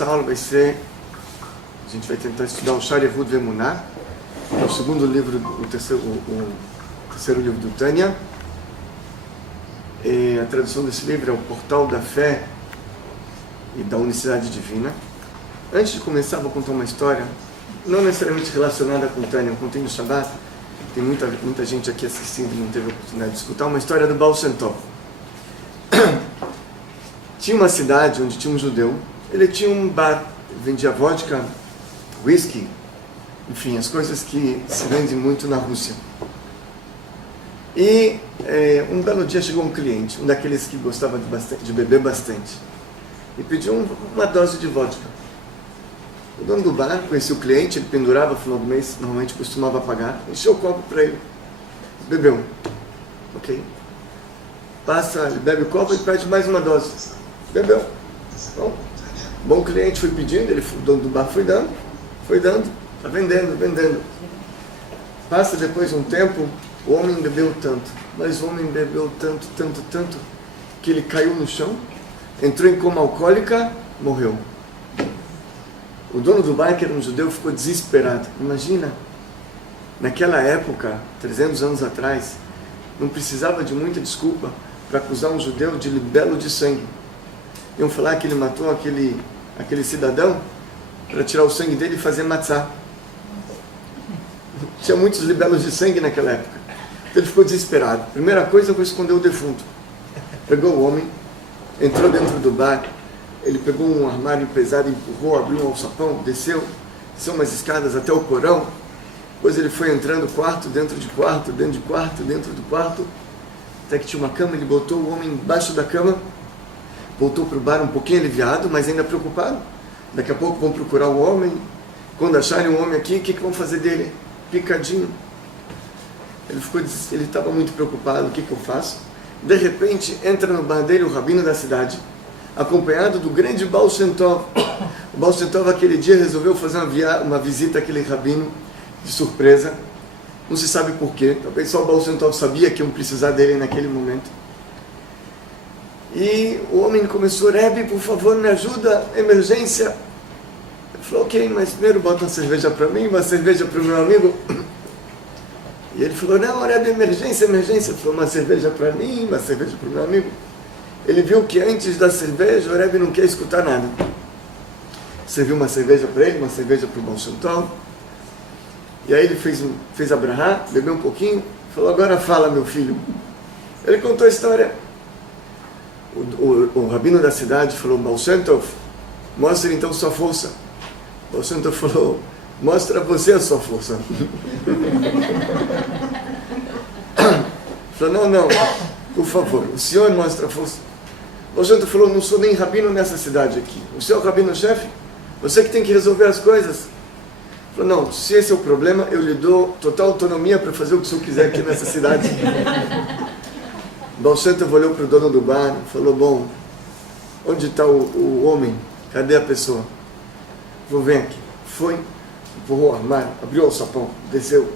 nossa aula vai ser, a gente vai tentar estudar o Sha'ar Yehud Ve'emunah, é o segundo livro, o terceiro livro do Tânia. A tradução desse livro é o Portal da Fé e da Unicidade Divina. Antes de começar, vou contar uma história, não necessariamente relacionada com o Tânia, eu contei no Shabbat, tem muita gente aqui assistindo e não teve a oportunidade de escutar, uma história do Baal Shem Tov. Tinha uma cidade onde tinha um judeu, ele tinha um bar, vendia vodka, whisky, enfim, as coisas que se vendem muito na Rússia. E um belo dia chegou um cliente, um daqueles que gostava de beber bastante, e pediu uma dose de vodka. O dono do bar conhecia o cliente, ele pendurava no final do mês, normalmente costumava pagar, encheu o copo para ele, bebeu, ok? Passa, ele bebe o copo e pede mais uma dose, bebeu. Bom cliente, foi pedindo, o dono do bar foi dando, está vendendo. Passa depois de um tempo, o homem bebeu tanto, mas o homem bebeu tanto, que ele caiu no chão, entrou em coma alcoólica, morreu. O dono do bar, que era um judeu, ficou desesperado. Imagina, naquela época, 300 anos atrás, não precisava de muita desculpa para acusar um judeu de libelo de sangue. Iam falar que ele matou aquele cidadão para tirar o sangue dele e fazer matzá. Tinha muitos libelos de sangue naquela época. Então ele ficou desesperado. Primeira coisa foi esconder o defunto. Pegou o homem, entrou dentro do bar, ele pegou um armário pesado, empurrou, abriu um alçapão, desceu umas escadas até o porão. Depois ele foi entrando dentro de quarto, até que tinha uma cama, ele botou o homem embaixo da cama, voltou para o bar um pouquinho aliviado, mas ainda preocupado. Daqui a pouco vão procurar o homem, quando acharem o homem aqui, o que vão fazer dele? Picadinho. Ele estava muito preocupado, o que eu faço? De repente, entra no bar dele o rabino da cidade, acompanhado do grande Baal Shem Tov. O Baal Shem Tov, aquele dia, resolveu fazer uma visita àquele rabino, de surpresa. Não se sabe porquê, talvez só o Baal Shem Tov sabia que iam precisar dele naquele momento. E o homem começou: Rebbe, por favor, me ajuda, emergência. Ele falou: ok, mas primeiro bota uma cerveja para mim, uma cerveja para o meu amigo. E ele falou: não, Rebbe, emergência. Ele falou: uma cerveja para mim, uma cerveja para o meu amigo. Ele viu que antes da cerveja o Rebbe não quer escutar nada. Serviu uma cerveja para ele, uma cerveja para o Baal Shem Tov. E aí ele fez a brahá, bebeu um pouquinho, falou: agora fala, meu filho. Ele contou a história. O rabino da cidade falou: Baal Shem Tov, mostre então sua força. Baal Shem Tov falou: mostra você a sua força. Falou: não, por favor, o senhor mostra a força. Baal Shem Tov falou: não sou nem rabino nessa cidade aqui. O senhor é o rabino-chefe? Você que tem que resolver as coisas. Falou: não, se esse é o problema, eu lhe dou total autonomia para fazer o que o senhor quiser aqui nessa cidade. Baal Shem Tov olhou para o dono do bar e falou: bom, onde está o homem? Cadê a pessoa? Falou: vem aqui. Foi, empurrou o armário, abriu o alçapão, desceu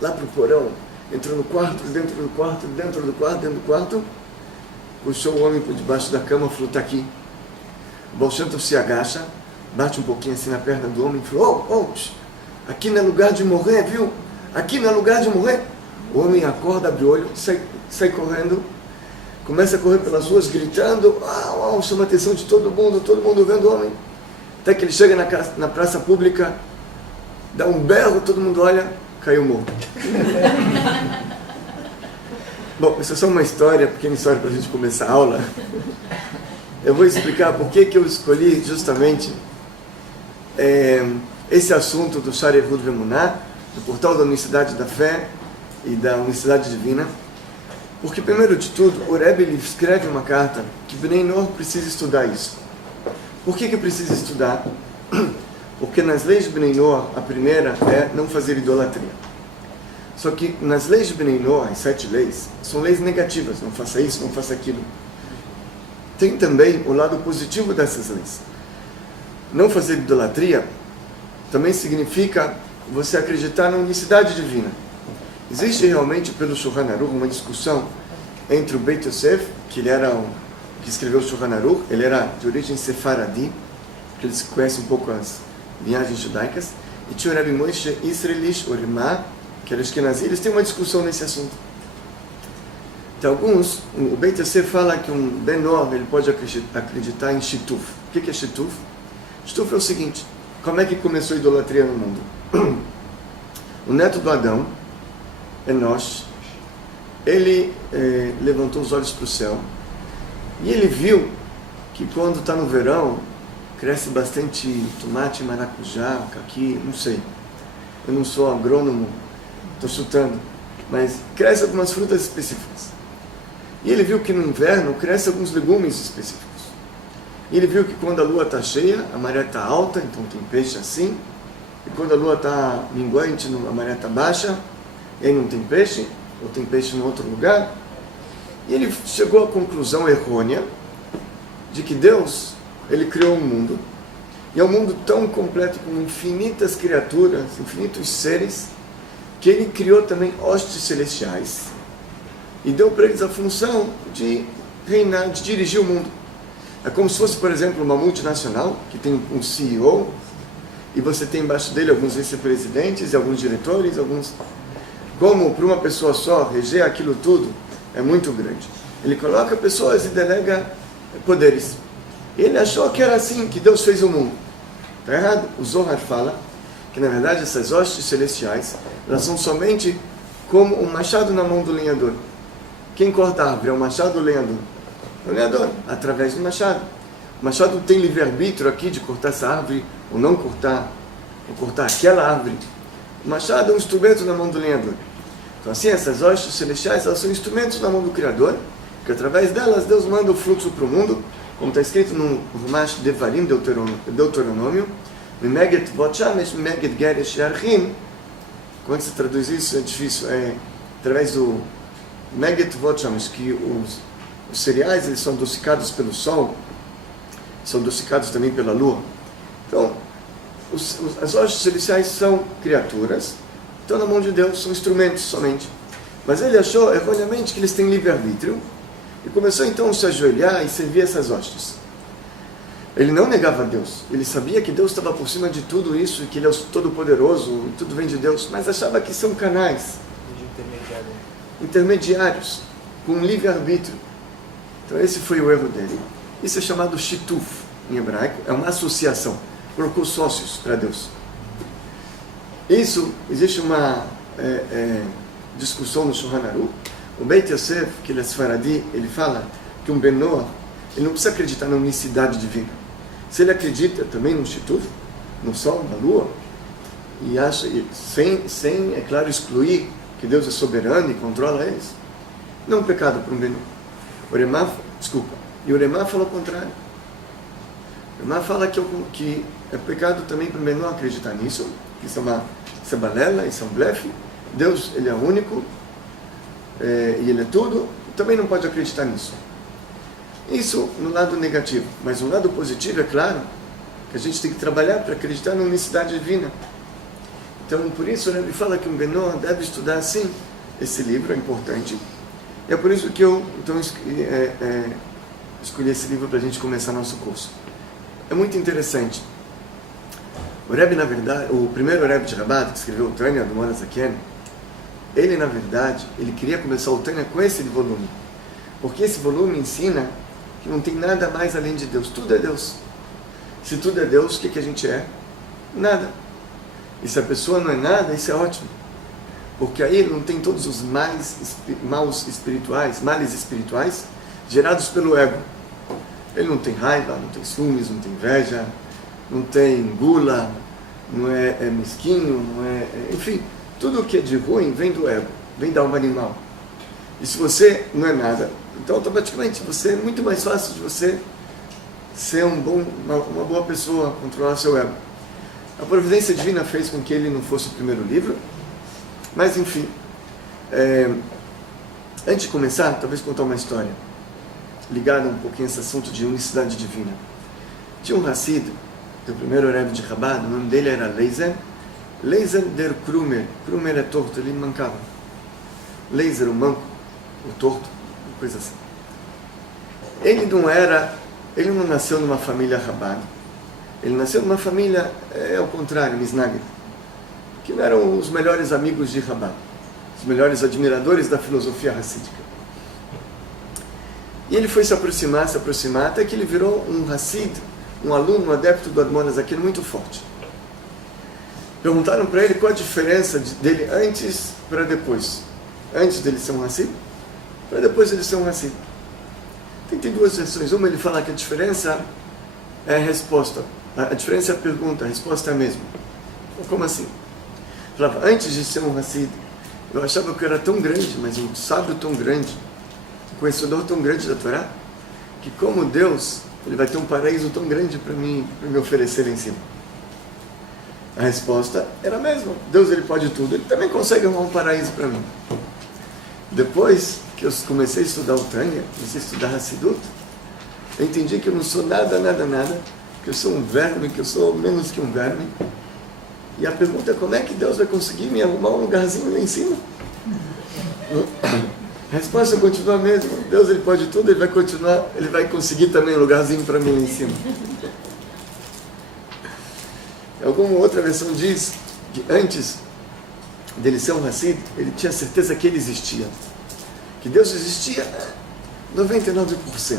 lá para o porão, entrou no quarto, dentro do quarto, puxou o homem por debaixo da cama e falou: está aqui. O Baal Shem Tov se agacha, bate um pouquinho assim na perna do homem e falou: aqui não é lugar de morrer, viu? Aqui não é lugar de morrer. O homem acorda, abre o olho, sai correndo, começa a correr pelas ruas gritando, chama a atenção de todo mundo vendo o homem. Até que ele chega na praça pública, dá um berro, todo mundo olha, caiu morto. Bom, isso é só uma pequena história para a gente começar a aula. Eu vou explicar por que eu escolhi justamente esse assunto do Sha'ar Yehud Ve'emunah, do portal da Unicidade da Fé e da Unicidade Divina, porque, primeiro de tudo, o Rebbe escreve uma carta que Bnei Noach precisa estudar isso. Por que precisa estudar? Porque nas leis de Bnei Noach, a primeira é não fazer idolatria. Só que nas leis de Bnei Noach, as 7 leis, são leis negativas: não faça isso, não faça aquilo. Tem também o lado positivo dessas leis. Não fazer idolatria também significa você acreditar na unicidade divina. Existe realmente, pelo Shulchan Aruch, uma discussão entre o Beit Yosef, que escreveu o Shulchan Aruch, ele era de origem sefaradi, que eles conhecem um pouco as linhagens judaicas, e tinha o Rebbe Moshe Israelish, o Rimá, que era Ashkenazi, eles têm uma discussão nesse assunto. Então, o Beit Yosef fala que um Ben-Nor, ele pode acreditar em Shituf. O que é Shituf? Shituf é o seguinte: como é que começou a idolatria no mundo? O neto do Adão, Enosh, ele levantou os olhos para o céu e ele viu que quando está no verão cresce bastante tomate, maracujá, caqui, não sei. Eu não sou agrônomo, estou chutando, mas cresce algumas frutas específicas. E ele viu que no inverno cresce alguns legumes específicos. E ele viu que quando a lua está cheia, a maré está alta, então tem peixe assim. E quando a lua está minguante, a maré está baixa, e aí não tem peixe, ou tem peixe em outro lugar. E ele chegou à conclusão errônea de que Deus, ele criou um mundo, e é um mundo tão completo com infinitas criaturas, infinitos seres, que ele criou também hostes celestiais e deu para eles a função de reinar, de dirigir o mundo. É como se fosse, por exemplo, uma multinacional que tem um CEO e você tem embaixo dele alguns vice-presidentes e alguns diretores, como para uma pessoa só reger aquilo tudo é muito grande. Ele coloca pessoas e delega poderes. Ele achou que era assim que Deus fez o mundo. Está errado. O Zohar fala que na verdade essas hostes celestiais, elas são somente como um machado na mão do lenhador. Quem corta a árvore é o machado ou o lenhador? É o lenhador, através do machado. O machado tem livre-arbítrio aqui de cortar essa árvore ou não cortar, ou cortar aquela árvore. O machado é um instrumento na mão do lenhador. Então assim, essas hostes celestiais, elas são instrumentos na mão do Criador, que através delas Deus manda o fluxo para o mundo, como está escrito no Rumash Devarim, Deuteronômio, Meget Votshamesh, Meget Geresh Yarchim. Quando se traduz isso é difícil, através do Meget Votshamesh, que os cereais eles são adocicados pelo sol, são adocicados também pela lua. Então, as hostes celestiais são criaturas, estão na mão de Deus, são instrumentos somente. Mas ele achou erroneamente que eles têm livre-arbítrio e começou então a se ajoelhar e servir essas hostes. Ele não negava a Deus, ele sabia que Deus estava por cima de tudo isso e que Ele é o Todo-Poderoso e tudo vem de Deus, mas achava que são canais intermediários, com livre-arbítrio. Então esse foi o erro dele. Isso é chamado Shituf em hebraico, é uma associação, colocou sócios para Deus. Isso, existe uma discussão no Shulchan Aruch. O Beit Yosef, que ele é Sfaradi, ele fala que um Ben-Nor, ele não precisa acreditar na unicidade divina. Se ele acredita também no Shituf, no Sol, na Lua, e acha, sem, é claro, excluir que Deus é soberano e controla eles, não é um pecado para um Ben-Nor. E o Remá falou o contrário. O Remá fala que é pecado também para um Ben-Nor acreditar nisso, que isso é balela, isso é um blefe. Deus, ele é único, e ele é tudo, também não pode acreditar nisso. Isso no lado negativo, mas no lado positivo, é claro, que a gente tem que trabalhar para acreditar na unicidade divina. Então, por isso, ele fala que um Ben-Nor deve estudar assim, esse livro é importante. E é por isso que eu então, escolhi esse livro para a gente começar nosso curso. É muito interessante. O Rebbe, na verdade, o primeiro Rebbe de Rabat, que escreveu o Tânia do Mora Zaken, ele, na verdade, ele queria começar o Tânia com esse volume. Porque esse volume ensina que não tem nada mais além de Deus. Tudo é Deus. Se tudo é Deus, o que a gente é? Nada. E se a pessoa não é nada, isso é ótimo. Porque aí ele não tem todos os males espirituais gerados pelo ego. Ele não tem raiva, não tem ciúmes, não tem inveja, não tem gula, não é mesquinho, enfim, tudo o que é de ruim vem do ego, vem da alma animal. E se você não é nada, então automaticamente é muito mais fácil de você ser uma boa pessoa, controlar seu ego. A providência divina fez com que ele não fosse o primeiro livro, mas enfim, antes de começar, talvez contar uma história ligada um pouquinho a esse assunto de unicidade divina. Tinha um Hassid do primeiro Rebbe de Chabad, o nome dele era Leiser der Krumer. Krumer é torto, ele mancava. Leiser, o manco, o torto, coisa assim. Ele não nasceu numa família Chabad, Ele nasceu numa família, ao contrário, Misnagid, que não eram os melhores amigos de Chabad, os melhores admiradores da filosofia hassídica. E ele foi se aproximar, até que ele virou um Hassid, um aluno, um adepto do Admon Hazaken muito forte. Perguntaram para ele qual a diferença dele antes para depois. Antes dele ser um Hassid, para depois ele ser um Hassid. Tem duas versões. Uma, ele fala que a diferença é a resposta. A diferença é a pergunta, a resposta é a mesma. Como assim? Falava, antes de ser um Hassid, eu achava que eu era tão grande, mas um sábio tão grande, um conhecedor tão grande da Torá, que como Deus, ele vai ter um paraíso tão grande para me oferecer lá em cima. A resposta era a mesma. Deus, ele pode tudo. Ele também consegue arrumar um paraíso para mim. Depois que eu comecei a estudar o Tânia, comecei a estudar Hassidut, eu entendi que eu não sou nada, que eu sou um verme, que eu sou menos que um verme. E a pergunta é, como é que Deus vai conseguir me arrumar um lugarzinho lá em cima? A resposta continua a mesma. Deus, ele pode tudo, ele vai conseguir também um lugarzinho para mim lá em cima. Alguma outra versão diz que antes dele ser um Hassid, ele tinha certeza que ele existia. Que Deus existia 99%.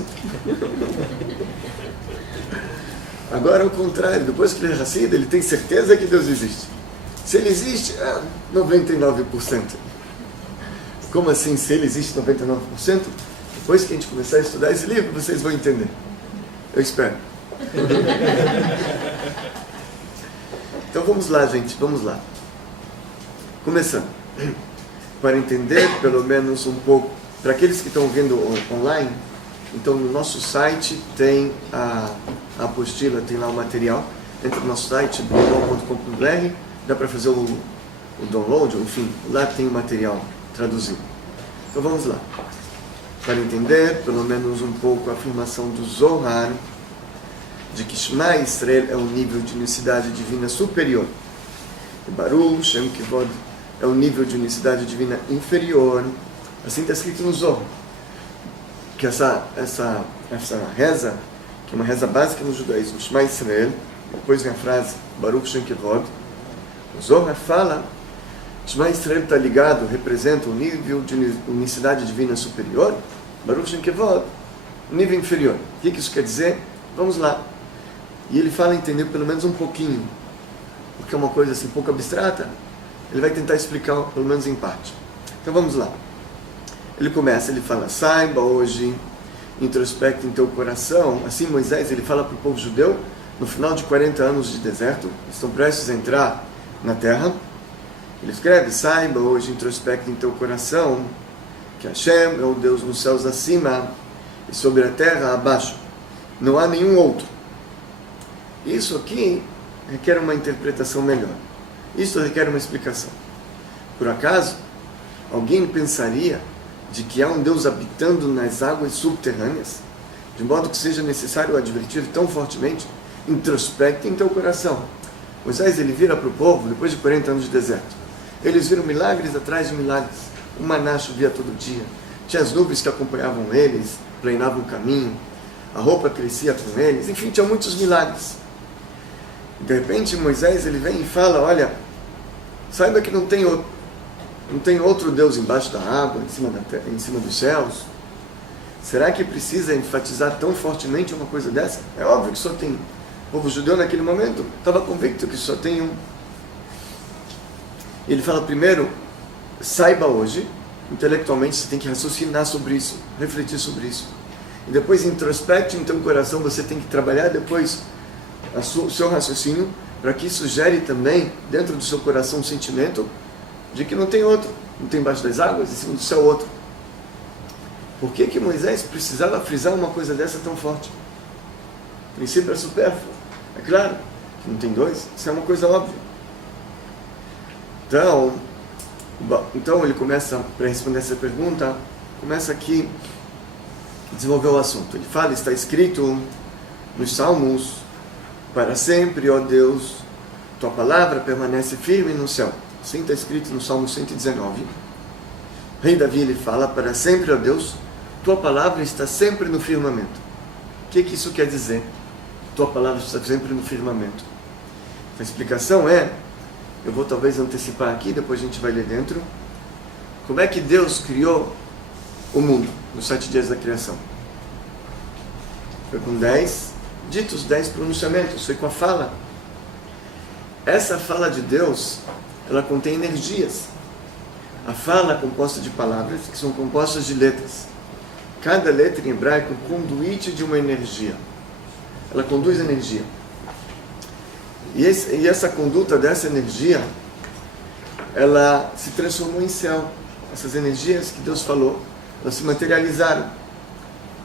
Agora, ao contrário, depois que ele é Hassid, ele tem certeza que Deus existe. Se ele existe, 99%. Como assim, se ele existe 99%? Depois que a gente começar a estudar esse livro, vocês vão entender. Eu espero. Então vamos lá, gente, vamos lá. Começando. Para entender pelo menos um pouco, para aqueles que estão vendo online, então no nosso site tem a apostila, tem lá o material. Entra no nosso site, blog.com.br, dá para fazer o download, enfim, lá tem o material traduzido. Então vamos lá. Para entender pelo menos um pouco a afirmação do Zohar, de que Shema Israel é um nível de unicidade divina superior. E Baruch Shem Kivod é um nível de unicidade divina inferior. Assim está escrito no Zohar. Que essa reza, que é uma reza básica no judaísmo, Shema Israel, depois vem a frase Baruch Shem Kivod. O Zohar fala que Shema Israel está ligado, representa um nível de unicidade divina superior, Baruch Shem Kivod, um nível inferior. O que isso quer dizer? Vamos lá. E ele fala entender pelo menos um pouquinho, porque é uma coisa assim, um pouco abstrata. Ele vai tentar explicar, pelo menos em parte. Então vamos lá. Ele começa, ele fala, saiba hoje, introspecta em teu coração. Assim Moisés, ele fala para o povo judeu, no final de 40 anos de deserto, eles estão prestes a entrar na terra. Ele escreve, saiba hoje, introspecta em teu coração, que Hashem é o Deus nos céus acima e sobre a terra abaixo. Não há nenhum outro. Isso aqui requer uma interpretação melhor. Isso requer uma explicação. Por acaso, alguém pensaria de que há um Deus habitando nas águas subterrâneas, de modo que seja necessário advertir tão fortemente, introspecte em teu coração. Moisés, ele vira para o povo, depois de 40 anos de deserto. Eles viram milagres atrás de milagres. O maná chovia todo dia. Tinha as nuvens que acompanhavam eles, planeavam o caminho. A roupa crescia com eles. Enfim, tinha muitos milagres. De repente Moisés, ele vem e fala, olha, saiba que não tem outro Deus embaixo da água, em cima dos céus. Será que precisa enfatizar tão fortemente uma coisa dessa? É óbvio que só tem. O povo judeu naquele momento estava convicto que só tem um. Ele fala primeiro, saiba hoje, intelectualmente você tem que raciocinar sobre isso, refletir sobre isso. E depois introspecte em teu coração, você tem que trabalhar depois o seu raciocínio, para que isso gere também, dentro do seu coração, um sentimento de que não tem outro, não tem embaixo das águas, em cima do céu outro. Por que Moisés precisava frisar uma coisa dessa tão forte? O princípio é supérfluo. É claro que não tem dois, isso é uma coisa óbvia. Então ele começa, para responder essa pergunta, começa aqui a desenvolver o assunto. Ele fala, está escrito nos Salmos, para sempre, ó Deus, tua palavra permanece firme no céu. Assim está escrito no Salmo 119. O rei Davi, ele fala, para sempre, ó Deus, tua palavra está sempre no firmamento. O que isso quer dizer? tua palavra está sempre no firmamento. A explicação é, eu vou talvez antecipar aqui, depois a gente vai ler dentro, como é que Deus criou o mundo nos 7 dias da criação. Foi com 10 pronunciamentos, foi com a fala. Essa fala de Deus, ela contém energias. A fala é composta de palavras, que são compostas de letras. Cada letra em hebraico é um conduíte de uma energia. Ela conduz energia. E essa conduta dessa energia, ela se transformou em céu. Essas energias que Deus falou, elas se materializaram.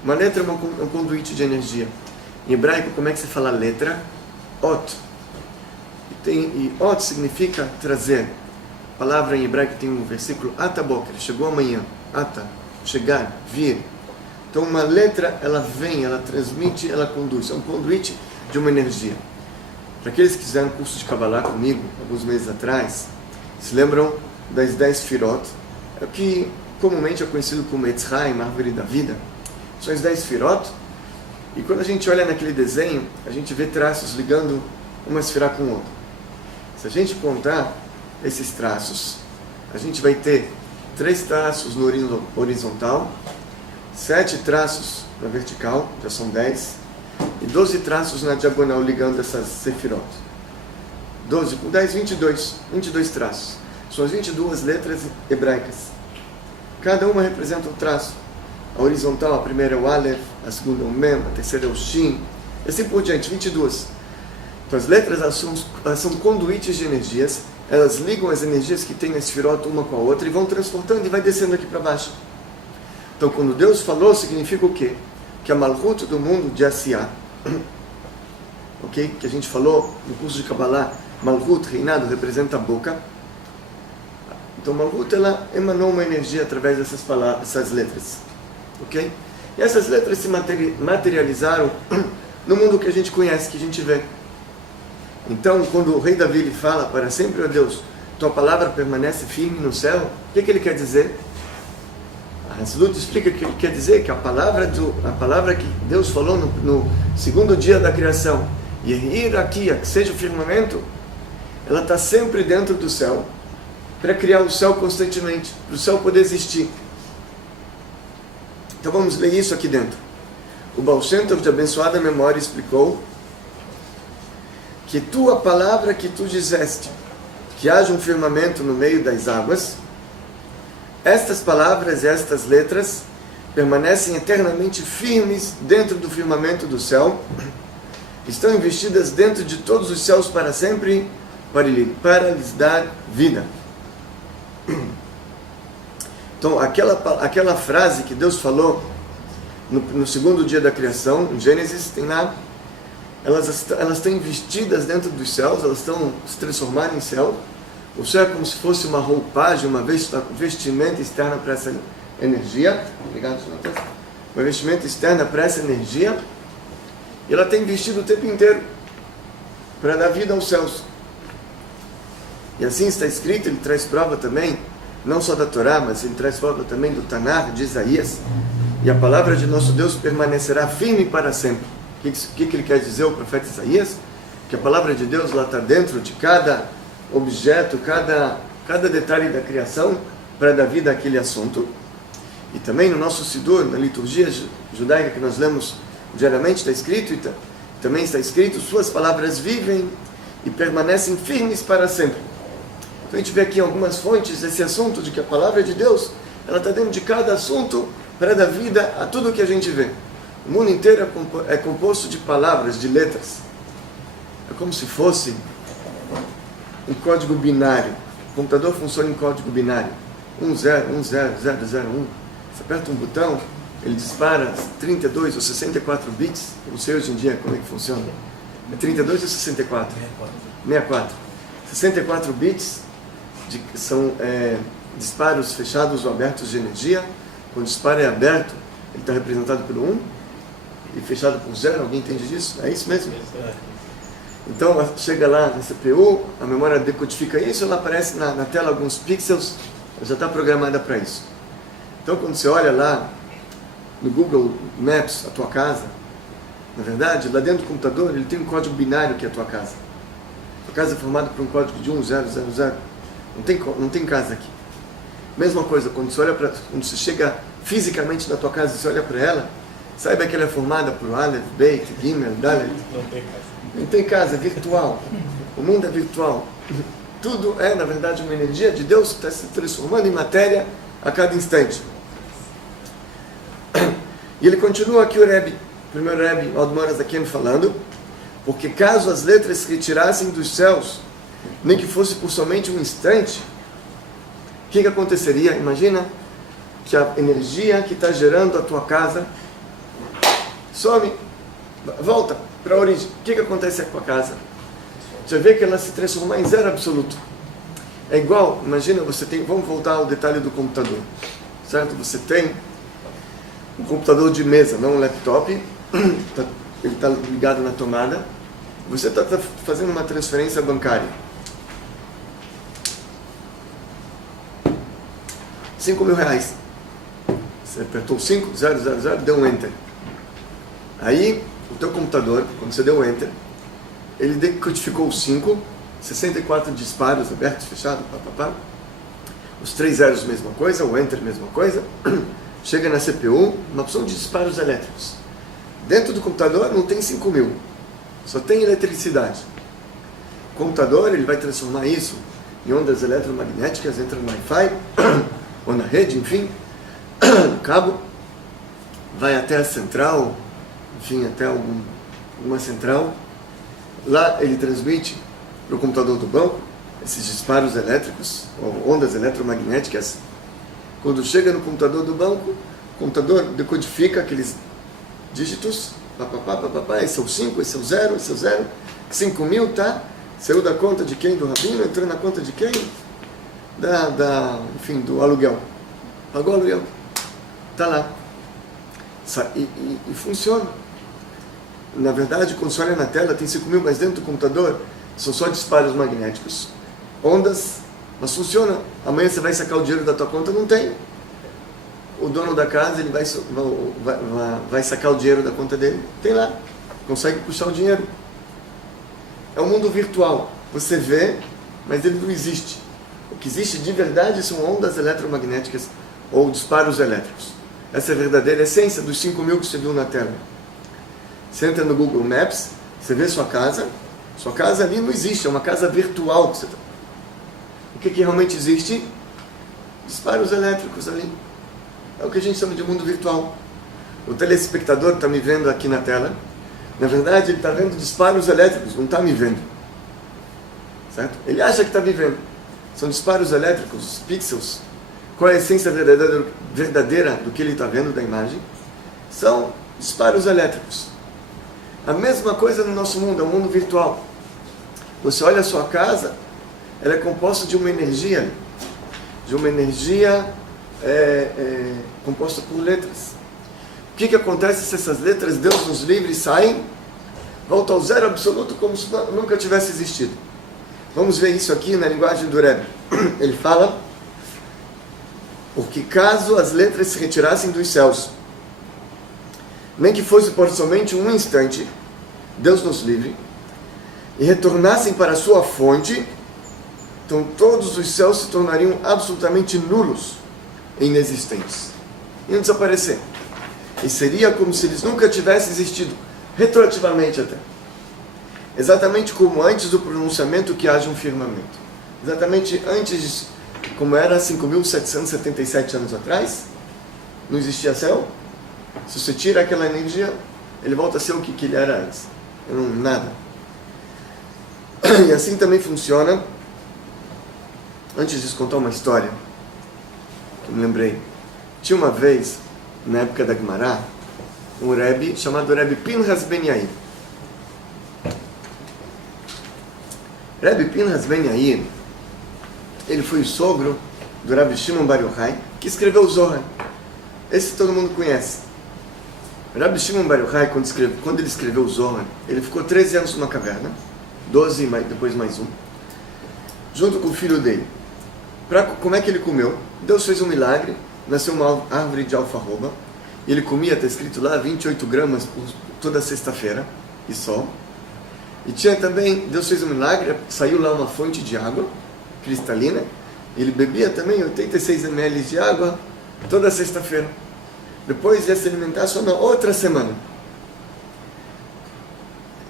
Uma letra é um conduíte de energia. Em hebraico, como é que se fala letra? Ot. E ot significa trazer. A palavra em hebraico tem um versículo, ataboker, chegou amanhã. Ata, chegar, vir. Então uma letra, ela vem, ela transmite, ela conduz. É um conduíte de uma energia. Para aqueles que fizeram curso de Kabbalah comigo, alguns meses atrás, se lembram das 10 Sefirot, o que comumente é conhecido como Etzraim, árvore da vida. São as 10 Sefirot, e quando a gente olha naquele desenho, a gente vê traços ligando uma Sefirah com outra. Se a gente contar esses traços, a gente vai ter 3 traços no horizontal, 7 traços na vertical, já são 10, e 12 traços na diagonal ligando essas Sefirot. 12 com 10, 22 traços. São as 22 letras hebraicas. Cada uma representa um traço. A horizontal, a primeira é o Aleph, a segunda é o Mem, a terceira é o Shin, e assim por diante, 22. Então as letras elas são conduítes de energias, elas ligam as energias que tem na Sefirot uma com a outra e vão transportando e vai descendo aqui para baixo. Então quando Deus falou, significa o quê? Que a Malchut do mundo de Asiá, ok? Que a gente falou no curso de Kabbalah, Malchut, reinado, representa a boca. Então Malchut, ela emanou uma energia através dessas palavras, essas letras, ok? E essas letras se materializaram no mundo que a gente conhece, que a gente vê. Então, quando o rei Davi lhe fala, para sempre, ó Deus, tua palavra permanece firme no céu, o que ele quer dizer? A Hassidut explica que ele quer dizer que a palavra que Deus falou no segundo dia da criação, Yehir Akia, que seja o firmamento, ela está sempre dentro do céu, para criar o céu constantemente, para o céu poder existir. Então vamos ler isso aqui dentro. O Baal Shem Tov, de abençoada memória, explicou que tua palavra que tu disseste, que haja um firmamento no meio das águas, estas palavras e estas letras permanecem eternamente firmes dentro do firmamento do céu, estão investidas dentro de todos os céus para sempre, para lhes dar vida. Então, aquela frase que Deus falou no segundo dia da criação, em Gênesis, tem lá, elas estão investidas dentro dos céus, elas estão se transformando em céu. O céu é como se fosse uma roupagem, uma vestimenta externa para essa energia. Obrigado, Jonathan. Uma vestimenta externa para essa energia. E ela tem vestido o tempo inteiro para dar vida aos céus. E assim está escrito, ele traz prova também, não só da Torá, mas ele traz prova também do Tanar, de Isaías. E a palavra de nosso Deus permanecerá firme para sempre. O que ele quer dizer, o profeta Isaías? Que a palavra de Deus lá está dentro de cada objeto, cada detalhe da criação, para dar vida àquele assunto. E também no nosso Sidur, na liturgia judaica que nós lemos diariamente, está escrito, e também está escrito, suas palavras vivem e permanecem firmes para sempre. Então a gente vê aqui algumas fontes desse assunto, de que a palavra de Deus, ela está dentro de cada assunto para dar vida a tudo que a gente vê. O mundo inteiro é composto de palavras, de letras. É como se fosse um código binário. O computador funciona em código binário. 10, 0, 0, 0, 1. Você aperta um botão, ele dispara 32 ou 64 bits. Eu não sei hoje em dia como é que funciona. É 32 ou 64? 64. 64 bits são disparos fechados ou abertos de energia. Quando o disparo é aberto, ele está representado pelo 1. E fechado por 0, alguém entende disso? É isso mesmo? Então, chega lá na CPU, a memória decodifica isso, ela aparece na tela alguns pixels, ela já está programada para isso. Então, quando você olha lá no Google Maps, a tua casa, Na verdade, lá dentro do computador, ele tem um código binário que é a tua casa. A tua casa é formada por um código de 1, 0, 0, 0. Não tem casa aqui. Mesma coisa, quando você chega fisicamente na tua casa e você olha para ela, saiba que ela é formada por Aleph, Beit, Gimel, Dalet. Não tem casa, é virtual. O mundo é virtual. Tudo é, na verdade, uma energia de Deus que está se transformando em matéria a cada instante. E ele continua aqui o primeiro Rebbe, Admor Azaken, falando, porque caso as letras se retirassem dos céus, nem que fosse por somente um instante, o que aconteceria? Imagina que a energia que está gerando a tua casa some, volta para a origem. O que acontece com a casa? Você vê que ela se transforma em zero absoluto. É igual, imagina, vamos voltar ao detalhe do computador, certo? Você tem um computador de mesa, não um laptop, ele está ligado na tomada, você está fazendo uma transferência bancária. 5 mil reais. Você apertou 5, 0, 0, 0, deu um Enter. Aí, o teu computador, quando você deu Enter, ele decodificou os 5, 64 disparos abertos, fechados, papapá. Os 3 zeros, mesma coisa, o Enter, mesma coisa. Chega na CPU, uma opção de disparos elétricos. Dentro do computador não tem 5 mil, só tem eletricidade. O computador, ele vai transformar isso em ondas eletromagnéticas, entra no Wi-Fi, ou na rede, enfim, no cabo, vai até a central, enfim, até uma central. Lá ele transmite para o computador do banco esses disparos elétricos, ou ondas eletromagnéticas. Quando chega no computador do banco, o computador decodifica aqueles dígitos, papapá, esse é o 5, esse é o 0, esse é o 0, 5 mil, tá? Saiu da conta de quem? Do rabino, entrou na conta de quem? Enfim, do aluguel. Pagou o aluguel. Está lá. E funciona. Na verdade, quando você olha na tela, tem 5 mil, mas dentro do computador são só disparos magnéticos. Ondas, mas funciona. Amanhã você vai sacar o dinheiro da tua conta, não tem. O dono da casa, ele vai sacar o dinheiro da conta dele. Tem lá. Consegue puxar o dinheiro. É um mundo virtual. Você vê, mas ele não existe. O que existe de verdade são ondas eletromagnéticas ou disparos elétricos. Essa é a verdadeira essência dos 5 mil que você viu na tela. Você entra no Google Maps, você vê sua casa ali não existe, é uma casa virtual que você está. O que realmente existe? Disparos elétricos ali. É o que a gente chama de mundo virtual. O telespectador está me vendo aqui na tela. Na verdade, ele está vendo disparos elétricos, não está me vendo. Certo? Ele acha que está me vendo. São disparos elétricos, pixels. Qual é a essência verdadeira do que ele está vendo da imagem? São disparos elétricos. A mesma coisa no nosso mundo, é um mundo virtual. Você olha a sua casa, ela é composta de uma energia composta por letras. O que acontece se essas letras, Deus nos livre, saem, volta ao zero absoluto como se nunca tivesse existido? Vamos ver isso aqui na linguagem do Rebbe. Ele fala, porque caso as letras se retirassem dos céus, nem que fosse por somente um instante, Deus nos livre, e retornassem para a sua fonte, então todos os céus se tornariam absolutamente nulos e inexistentes. Iam desaparecer. E seria como se eles nunca tivessem existido, retroativamente até. Exatamente como antes do pronunciamento que haja um firmamento. Exatamente antes, como era 5.777 anos atrás, não existia céu. Se você tira aquela energia, ele volta a ser o que ele era antes. Nada. E assim também funciona. Antes de contar uma história, que eu me lembrei. Tinha uma vez, na época da Guimará, um Rebbe chamado Rebbe Pinhas Ben Yair. Rebbe Pinhas Ben Yair, ele foi o sogro do Rabbi Shimon Bar Yochai, que escreveu o Zohar. Esse todo mundo conhece. Rabbi Shimon Bar Yochai, quando ele escreveu o Zohar, ele ficou 13 anos numa caverna, 12 depois mais um, junto com o filho dele. Como é que ele comeu? Deus fez um milagre, nasceu uma árvore de alfarroba, e ele comia, está escrito lá, 28 gramas toda sexta-feira, e só. E tinha também, Deus fez um milagre, saiu lá uma fonte de água cristalina, ele bebia também 86 ml de água toda sexta-feira. Depois ia se alimentar só na outra semana.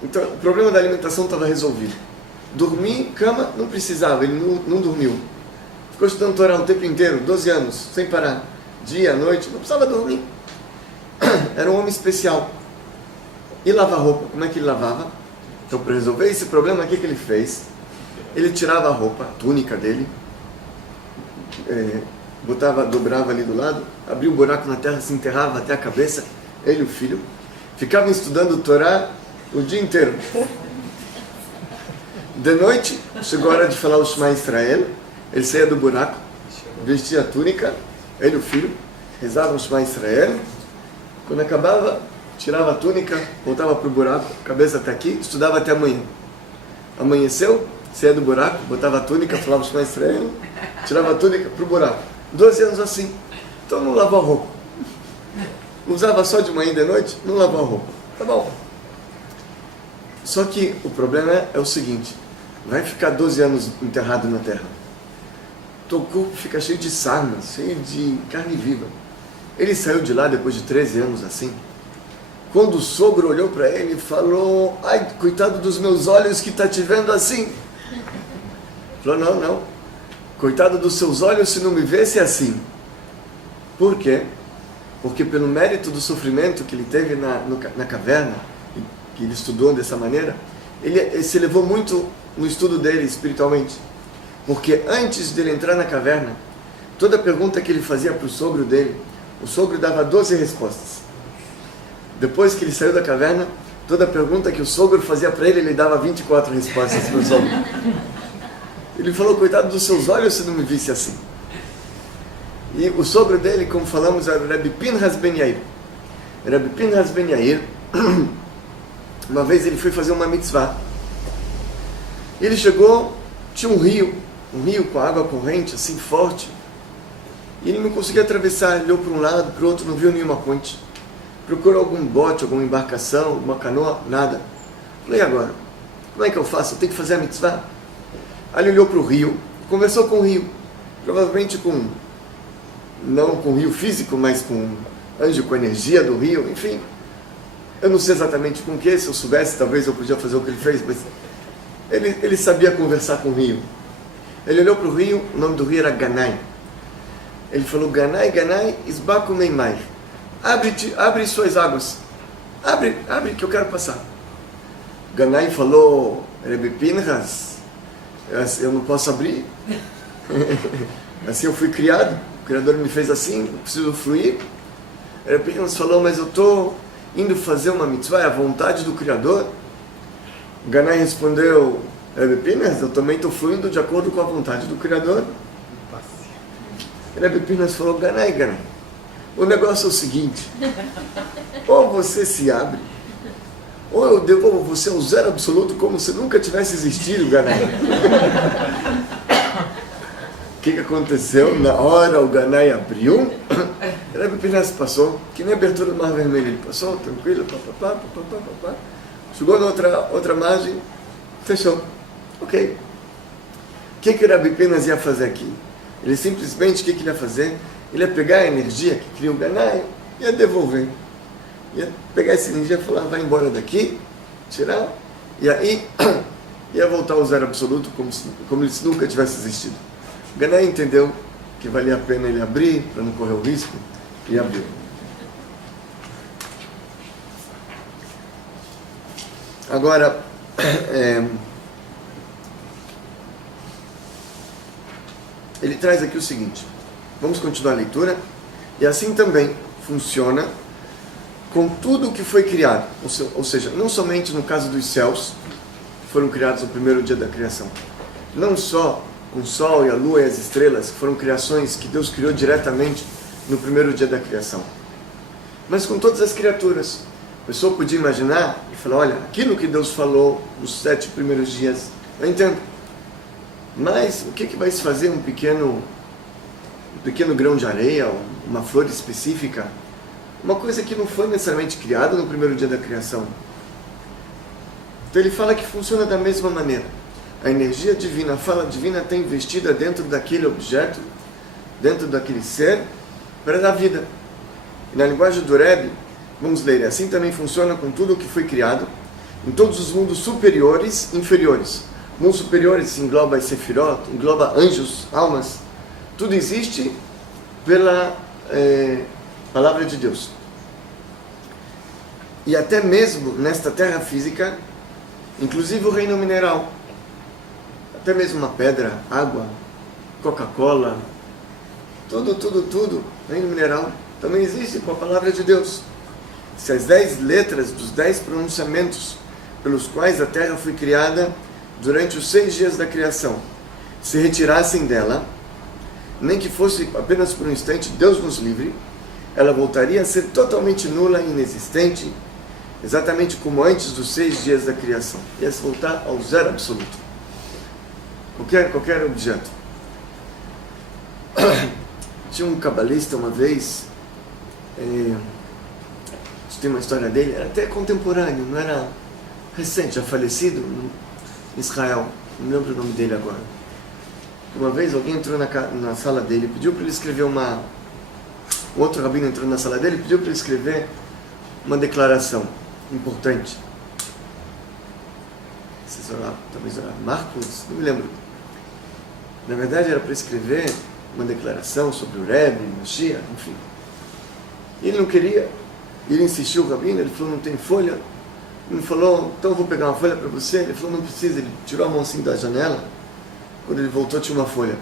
Então o problema da alimentação estava resolvido. Dormir, cama, não precisava, ele não dormiu. Ficou estudando Torá o tempo inteiro, 12 anos, sem parar. Dia, noite, não precisava dormir. Era um homem especial. E lavar roupa, como é que ele lavava? Então, para resolver esse problema, o que ele fez? Ele tirava a roupa, a túnica dele, dobrava ali do lado, abria um buraco na terra, se enterrava até a cabeça, ele e o filho, ficavam estudando o Torá o dia inteiro. De noite, chegou a hora de falar o Shema Israel, ele saía do buraco, vestia a túnica, ele e o filho, rezavam o Shema Israel, quando acabava, tirava a túnica, voltava para o buraco, cabeça até aqui, estudava até amanhã. Amanheceu, saía do buraco, botava a túnica, falava o Shema Israel, tirava a túnica para o buraco. 12 anos assim. Então não lavava roupa. Usava só de manhã e de noite, não lavava roupa. Tá bom. Só que o problema é o seguinte, vai ficar 12 anos enterrado na terra. Teu corpo fica cheio de sarnas, cheio de carne viva. Ele saiu de lá depois de 13 anos assim. Quando o sogro olhou para ele e falou, ai, coitado dos meus olhos que está te vendo assim. Falou, não. Coitado dos seus olhos se não me vesse assim. Por quê? Porque pelo mérito do sofrimento que ele teve na caverna, que ele estudou dessa maneira, ele se elevou muito no estudo dele espiritualmente. Porque antes dele entrar na caverna, toda pergunta que ele fazia para o sogro dele, o sogro dava 12 respostas. Depois que ele saiu da caverna, toda pergunta que o sogro fazia para ele, ele dava 24 respostas para o sogro. Ele falou, coitado dos seus olhos se não me visse assim. E o sogro dele, como falamos, era o Rebbe Pinhas Ben Yair. Rebbe Pinhas Ben Yair, uma vez ele foi fazer uma mitzvah. Ele chegou, tinha um rio com água corrente, assim, forte. E ele não conseguia atravessar, ele olhou para um lado, para o outro, não viu nenhuma ponte. Procurou algum bote, alguma embarcação, uma canoa, nada. Falei, e agora? Como é que eu faço? Eu tenho que fazer a mitzvah? Aí ele olhou para o rio, conversou com o rio, provavelmente não com o rio físico, mas com um anjo, com a energia do rio, enfim. Eu não sei exatamente com o que, se eu soubesse, talvez eu podia fazer o que ele fez, mas ele sabia conversar com o rio. Ele olhou para o rio, o nome do rio era Ganai. Ele falou, Ganai, Isbaku Meimai. Abre suas águas. Abre que eu quero passar. Ganai falou, Rebbe Pinhas, eu não posso abrir. Assim eu fui criado, o Criador me fez assim, eu preciso fluir. Rebbe Pinhas falou, mas eu estou indo fazer uma mitzvah, é a vontade do Criador. Ganai respondeu, Rebbe Pinhas, eu também estou fluindo de acordo com a vontade do Criador. Rebbe Pinhas falou, Ganai, o negócio é o seguinte, ou você se abre, ou eu devolvo você ao zero absoluto como se nunca tivesse existido, Ganai. O que aconteceu? Na hora o Ganai abriu, Rebbe Pinhas passou, que nem a abertura do Mar Vermelho, ele passou, tranquilo, papapá. Chegou na outra margem, fechou. Ok. O que o Rebbe Pinhas ia fazer aqui? Ele simplesmente, o que ele ia fazer? Ele ia pegar a energia que cria o Ganai e ia devolver. Ia pegar essa energia e falar, vai embora daqui, tirar, e aí ia voltar ao zero absoluto como se nunca tivesse existido. O Ganai entendeu que valia a pena ele abrir, para não correr o risco, e abriu. Agora, ele traz aqui o seguinte, vamos continuar a leitura, e assim também funciona com tudo o que foi criado, ou seja, não somente no caso dos céus, que foram criados no primeiro dia da criação, não só com o sol e a lua e as estrelas, que foram criações que Deus criou diretamente no primeiro dia da criação, mas com todas as criaturas. A pessoa podia imaginar e falar, olha, aquilo que Deus falou nos 7 primeiros dias, eu entendo, mas o que vai se fazer um pequeno grão de areia, uma flor específica, uma coisa que não foi necessariamente criada no primeiro dia da criação. Então ele fala que funciona da mesma maneira. A energia divina, a fala divina está investida dentro daquele objeto, dentro daquele ser, para dar vida. E na linguagem do Rebbe, vamos ler, assim também funciona com tudo o que foi criado, em todos os mundos superiores e inferiores. Mundos superiores engloba Sefirot, engloba anjos, almas. Tudo existe pela palavra de Deus. E até mesmo nesta terra física, inclusive o reino mineral, até mesmo uma pedra, água, Coca-Cola, tudo, reino mineral, também existe com a palavra de Deus. Se as 10 letras dos 10 pronunciamentos pelos quais a terra foi criada durante os 6 dias da criação se retirassem dela, nem que fosse apenas por um instante, Deus nos livre, ela voltaria a ser totalmente nula e inexistente, exatamente como antes dos 6 dias da criação. Ia se voltar ao zero absoluto. Qualquer objeto. Tinha um cabalista uma vez, tem uma história dele, era até contemporâneo, não era recente, já falecido, em Israel, não lembro o nome dele agora. Uma vez alguém entrou na sala dele, pediu para ele escrever um outro rabino entrou na sala dele e pediu para ele escrever uma declaração importante. Talvez era Marcos, não me lembro. Na verdade era para escrever uma declaração sobre o Rebbe, Mashiach, enfim. E ele não queria, ele insistiu, o rabino, ele falou, não tem folha. Ele falou, então eu vou pegar uma folha para você. Ele falou, não precisa. Ele tirou a mão assim da janela. Quando ele voltou, tinha uma folha.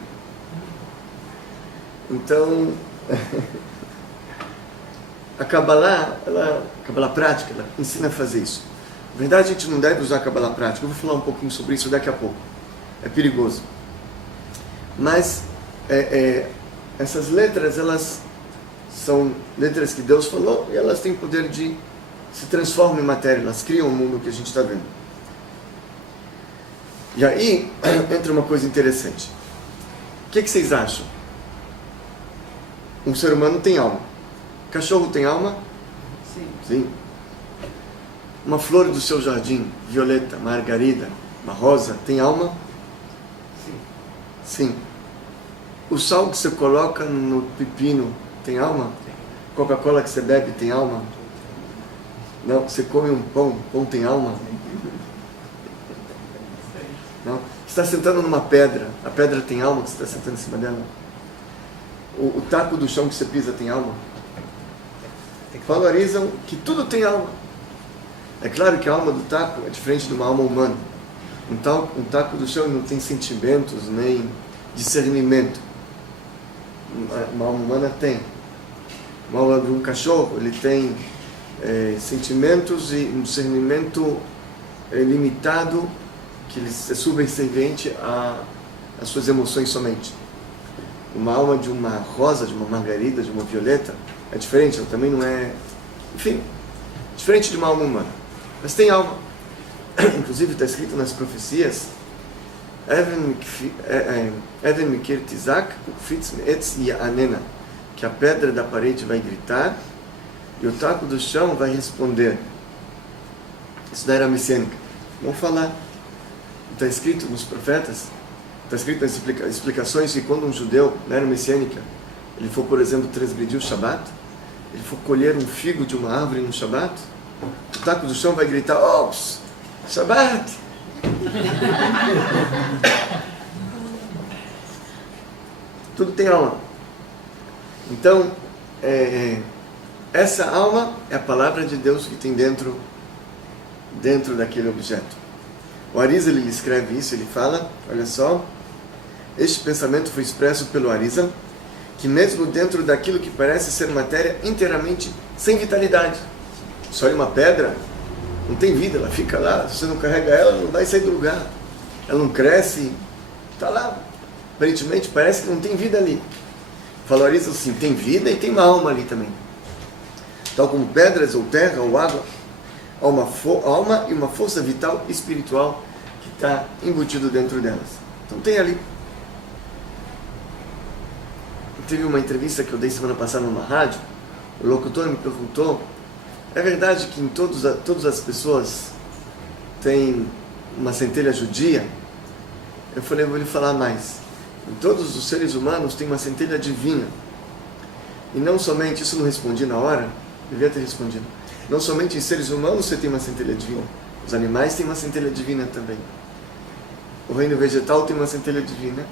Então, a Kabbalah, a Kabbalah prática, ela ensina a fazer isso. Na verdade, a gente não deve usar a Kabbalah prática. Eu vou falar um pouquinho sobre isso daqui a pouco. É perigoso. Mas, essas letras, elas são letras que Deus falou e elas têm o poder de se transformar em matéria. Elas criam o mundo que a gente está vendo. E aí, entra uma coisa interessante. O que vocês acham? Um ser humano tem alma. Cachorro tem alma? Sim. Sim. Uma flor do seu jardim, violeta, margarida, uma rosa, tem alma? Sim. Sim. O sal que você coloca no pepino tem alma? Coca-Cola que você bebe tem alma? Não. Você come um pão, pão tem alma? Não. Você está sentando numa pedra, a pedra tem alma que você está sentando em cima dela? O taco do chão que você pisa tem alma? Valorizam que tudo tem alma. É claro que a alma do taco é diferente de uma alma humana. Então, um taco do chão não tem sentimentos, nem discernimento. Uma alma humana tem. Uma alma de um cachorro, ele tem sentimentos e um discernimento limitado, que ele é subserviente às suas emoções somente. Uma alma de uma rosa, de uma margarida, de uma violeta, é diferente, ela também não é... Enfim, diferente de uma alma humana. Mas tem alma. Inclusive está escrito nas profecias, Even mikir tizak, ukfitz me'etz ya'anena, que a pedra da parede vai gritar e o taco do chão vai responder. Isso da era messiânica. Vamos falar. Está escrito nos profetas, está escrito nas explicações que quando um judeu, na era messiânica, ele for, por exemplo, transgredir o Shabat, ele for colher um figo de uma árvore no Shabat, o taco do chão vai gritar, ops, Shabat! Tudo tem alma. Então, essa alma é a palavra de Deus que tem dentro daquele objeto. O Arizal, ele escreve isso, ele fala, olha só, este pensamento foi expresso pelo Arizal, que mesmo dentro daquilo que parece ser matéria inteiramente sem vitalidade, só uma pedra, não tem vida, ela fica lá, se você não carrega ela, não vai sair do lugar, ela não cresce, está lá, aparentemente parece que não tem vida ali. Fala o Arizal assim, tem vida e tem uma alma ali também, tal como pedras ou terra ou água, há uma alma e uma força vital espiritual que está embutido dentro delas. Então tem ali. Teve uma entrevista que eu dei semana passada numa rádio, o locutor me perguntou, é verdade que em todas as pessoas tem uma centelha judia? Eu falei, vou lhe falar mais. Em todos os seres humanos tem uma centelha divina. E não somente, isso não respondi na hora, devia ter respondido. Não somente em seres humanos você tem uma centelha divina. Os animais têm uma centelha divina também. O reino vegetal tem uma centelha divina.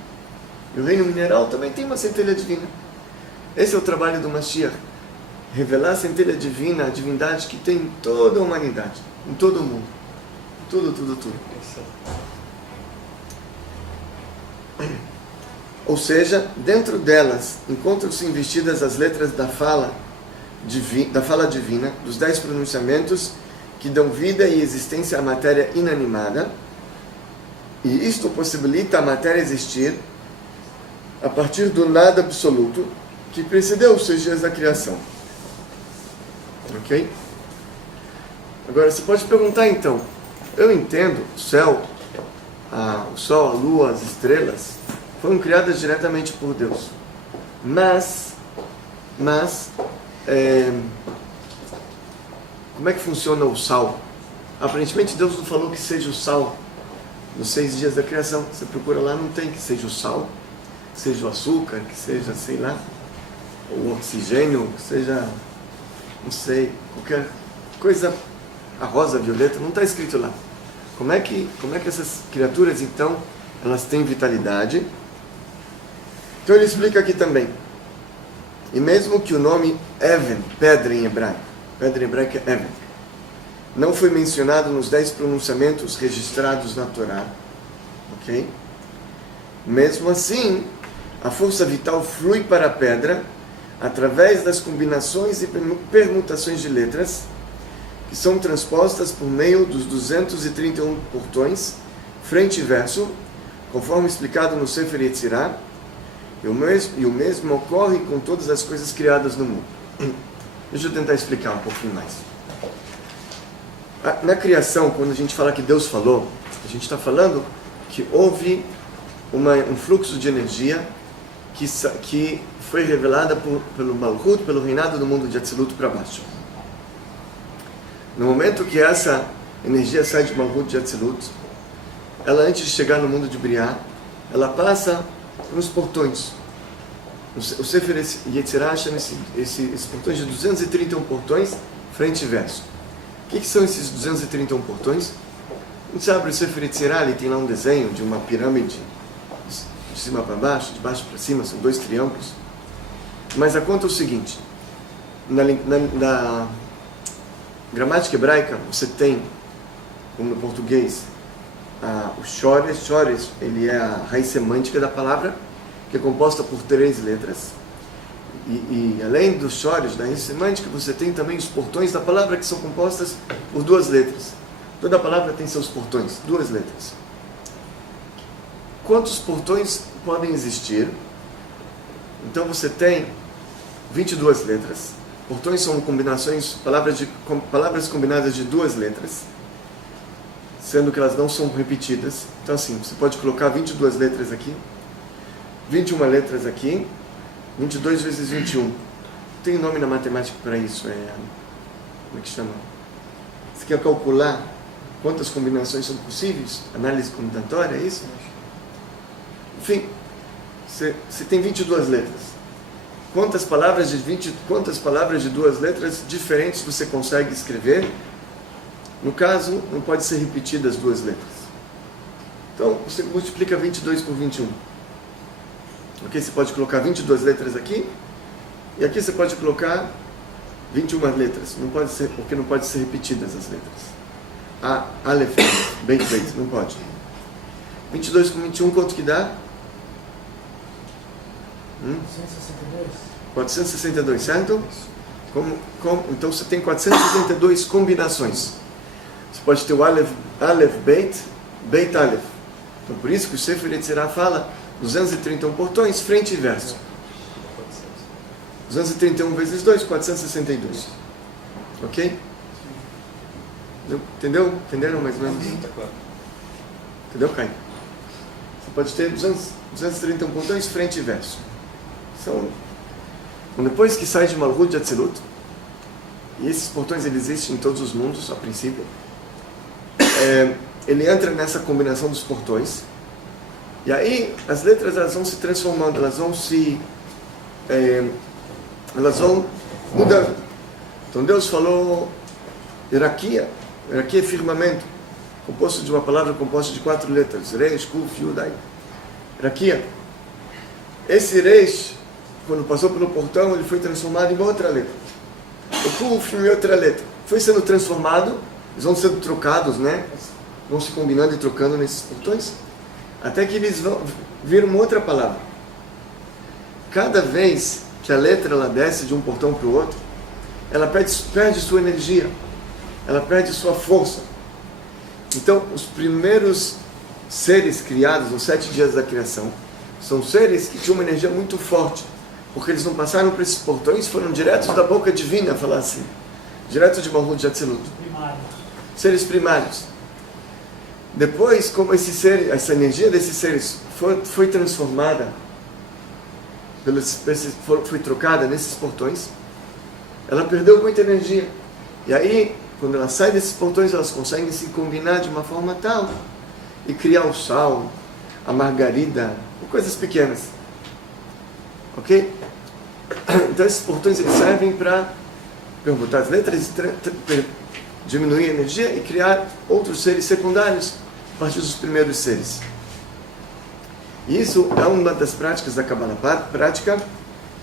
E o reino mineral também tem uma centelha divina. Esse é o trabalho do Mashiach. Revelar a centelha divina, a divindade que tem em toda a humanidade, em todo o mundo. Tudo. Ou seja, dentro delas encontram-se investidas as letras da fala divina, dos 10 pronunciamentos que dão vida e existência à matéria inanimada, e isto possibilita a matéria existir a partir do nada absoluto que precedeu os 6 dias da criação. Ok? Agora, você pode perguntar então, eu entendo o céu, o sol, a lua, as estrelas, foram criadas diretamente por Deus. Mas como é que funciona o sal? Aparentemente Deus não falou que seja o sal nos 6 dias da criação. Você procura lá, não tem que seja o sal, que seja o açúcar, que seja, sei lá, o oxigênio, que seja, não sei, qualquer coisa, a rosa, a violeta, não está escrito lá. Como é que essas criaturas, então, elas têm vitalidade? Então ele explica aqui também. E mesmo que o nome Even, pedra em hebraico é Even, não foi mencionado nos 10 pronunciamentos registrados na Torá, ok? Mesmo assim, a força vital flui para a pedra através das combinações e permutações de letras que são transpostas por meio dos 231 portões, frente e verso, conforme explicado no Sefer Yetzirah, e o mesmo ocorre com todas as coisas criadas no mundo. Deixa eu tentar explicar um pouquinho mais. Na criação, quando a gente fala que Deus falou, a gente está falando que houve um fluxo de energia que foi revelada pelo Malchut, pelo reinado do mundo de Atzilut para baixo. No momento que essa energia sai de Malchut de Atzilut, ela, antes de chegar no mundo de Briá, ela passa nos portões. O Sefer Yetzirah chama esses portões de 231 portões, frente e verso. O que são esses 231 portões? A gente abre o Sefer Yetzirah, ele tem lá um desenho de uma pirâmide, de cima para baixo, de baixo para cima, são 2 triângulos. Mas a conta é o seguinte, na gramática hebraica, você tem, como no português, o chores, ele é a raiz semântica da palavra, que é composta por 3 letras. E além dos chores, da raiz semântica, você tem também os portões da palavra, que são compostas por 2 letras. Toda palavra tem seus portões, 2 letras. Quantos portões podem existir? Então você tem 22 letras. Portões são combinações, palavras combinadas de 2 letras, sendo que elas não são repetidas. Então assim, você pode colocar 22 letras aqui, 21 letras aqui, 22 vezes 21. Tem nome na matemática para isso, como é que chama? Você quer calcular quantas combinações são possíveis? Análise combinatória, é isso? Enfim, você tem 22 letras. Quantas palavras de 2 letras diferentes você consegue escrever? No caso, não pode ser repetidas 2 letras. Então, você multiplica 22 por 21. Ok? Você pode colocar 22 letras aqui, e aqui você pode colocar 21 letras. Não pode ser, porque não pode ser repetidas as letras. Aleph, Beit, não pode. 22 com 21, quanto que dá? 462, certo? Então você tem 462 combinações. Você pode ter o Aleph, Beit, Aleph. Então por isso que o Sefer Yetzirah fala 231 portões, frente e verso. 231 vezes 2, 462. Ok? Entendeu? Entenderam mais ou menos? Entendeu, Caio? Você pode ter 231 portões, frente e verso. Depois que sai de Malchut de Atzilut, e esses portões eles existem em todos os mundos, a princípio. Ele entra nessa combinação dos portões, e aí as letras elas vão se transformando, elas vão mudando. Então Deus falou hierarquia é firmamento, composto de uma palavra composta de 4 letras, Reish, Kuf, Yudai. Hierarquia. Esse Reish, quando passou pelo portão, ele foi transformado em outra letra. O Kuf em outra letra. Foi sendo transformado, eles vão sendo trocados, né? Vão se combinando e trocando nesses portões, até que eles viram uma outra palavra. Cada vez que a letra ela desce de um portão para o outro, ela perde sua energia, ela perde sua força. Então, os primeiros seres criados nos 7 dias da criação são seres que tinham uma energia muito forte, porque eles não passaram por esses portões, foram diretos da boca divina, falar assim, direto de Malhut de Atzilut. Seres primários. Depois, como essa energia desses seres foi transformada, foi trocada nesses portões, ela perdeu muita energia. E aí, quando ela sai desses portões, elas conseguem se combinar de uma forma tal e criar o sal, a margarida, coisas pequenas. Ok? Então esses portões eles servem para permutar as letras, diminuir a energia e criar outros seres secundários a partir dos primeiros seres. E isso é uma das práticas da Kabbalah prática.